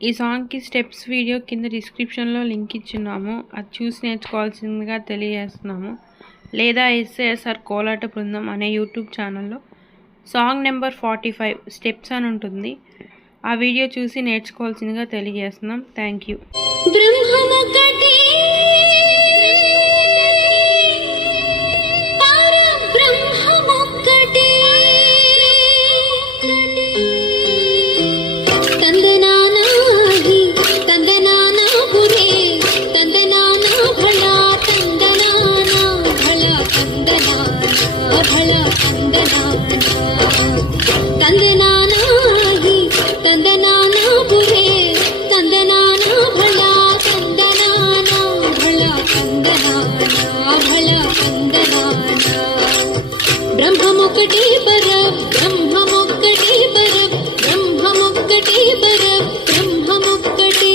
ఈ సాంగ్కి steps video కింద డిస్క్రిప్షన్లో లింక్ ఇచ్చున్నాము, అది చూసి నేర్చుకోవాల్సిందిగా తెలియజేస్తున్నాము. లేదా ఎస్ఏఎస్ఆర్ కోలాట బృందం అనే యూట్యూబ్ ఛానల్లో సాంగ్ నెంబర్ 45 స్టెప్స్ అని ఉంటుంది, ఆ వీడియో చూసి నేర్చుకోవాల్సిందిగా తెలియజేస్తున్నాం. Thank you. బ్రహ్మముక్కటి పర బ్రహ్మముక్కటి పర బ్రహ్మముక్కటి పర బ్రహ్మముక్కటి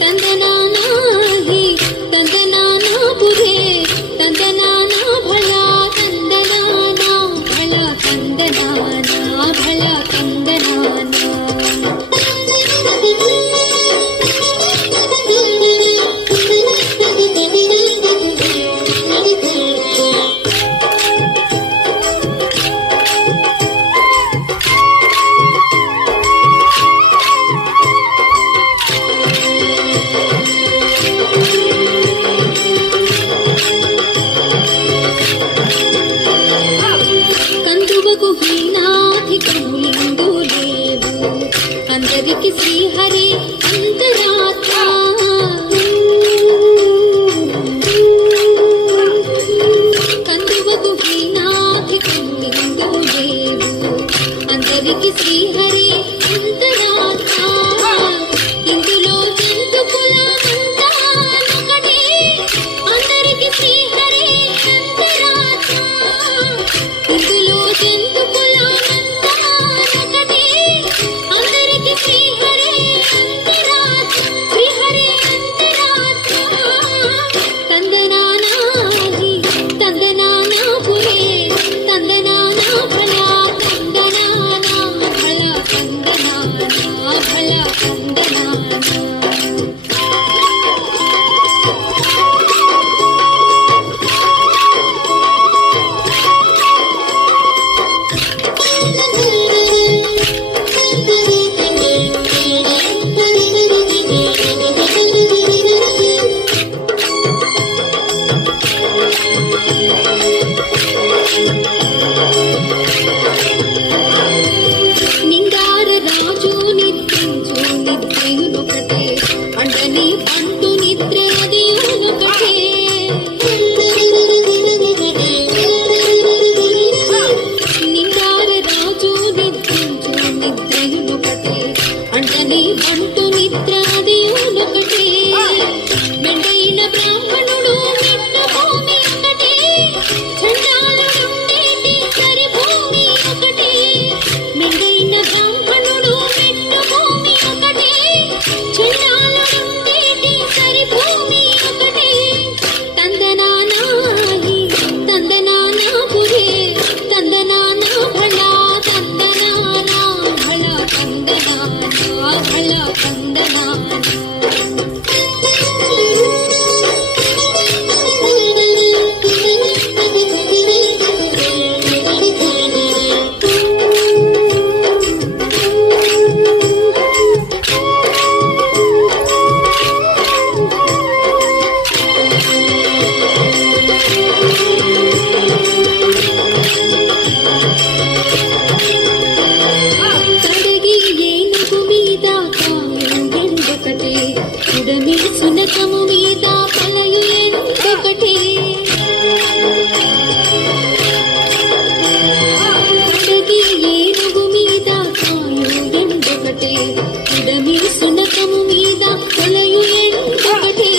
తందనానాహి తందనానా పురే తందనానా భళా తందనానా భళా తందనానా భళా తందనానా. అందరికి శ్రీహరి అంతరాత్మ కందువకు హీనాధికము లింగో దేవు అందరికి శ్రీహరి అంతరాత్మ ఇందులో జంతు కులమంతానొకటే అందరికి శ్రీహరి అంతరాత్మ ఇందులో జంతు కులమంతానొకటే అందరికి శ్రీహరి అంతరాత్మ శ్రీహరి అంతరాత్మ తందనానాహి తందనానా పురే తందనానా భళా తందనానా భళా తందనానా భళా తందనానా. నింగార రాజు నిద్రించు నిద్రయునొకటే అండని అంటు నిద్ర అదియునొకటే నింగార రాజు నిద్రించు నిద్రయునొకటే అండని అంటు నిద్ర అదియునొకటే మెండైన బ్రాహ్మణుడు మెట్ట భూమి ఒకటే చండాలుడుండేటి సరి భూమి ఒకటే మెండైన బ్రాహ్మణుడు మెట్ట భూమి ఒకటే చండాలుడుండేటి సరి భూమి ఒకటే తందనానాహి తందనానా పురే తందనానా భళా తందనానా భళా తందనానా భళా తందనానా. కడిగి ఏనుగు మీద కాయు ఎండొకటే ఉడమి సునకము మీద పలయు ఎండొకటే కడిగి ఏనుగు మీద కాయు ఎండొకటే ఉడమి సునకము మీద పలయు ఎండొకటే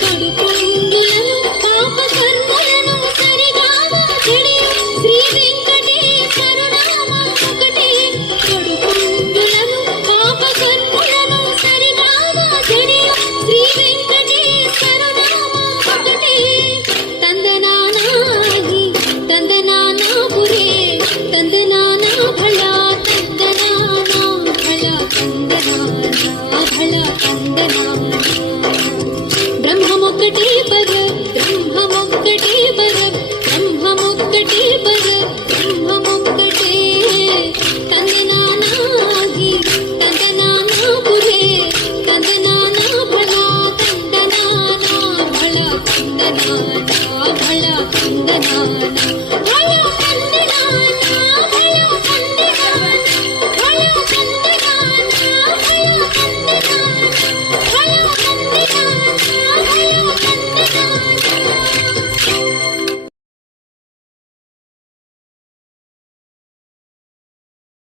కడుపుంగులను పాప కర్మలను సరిగావా చెడి శ్రీ వెంకటేశ్వర నామం ఒకటే కడుపుంగులను పాప కర్మలను సరిగావా చెడి శ్రీ వెంకటేశ్వర నామం ఒకటే తందనానాహి తందనానా పురే తందనానా భళా తందనానా భళా తందనానా భళ కందనాన బ్రహ్మమొక్కటే పర బ్రహ్మమొక్కటే పర బ్రహ్మమొక్కటే పర బ్రహ్మమొక్కటే తందనానాగి తందనానాపురే తందనానా భళ కందనానా భళ కందనానా భళ కందనానా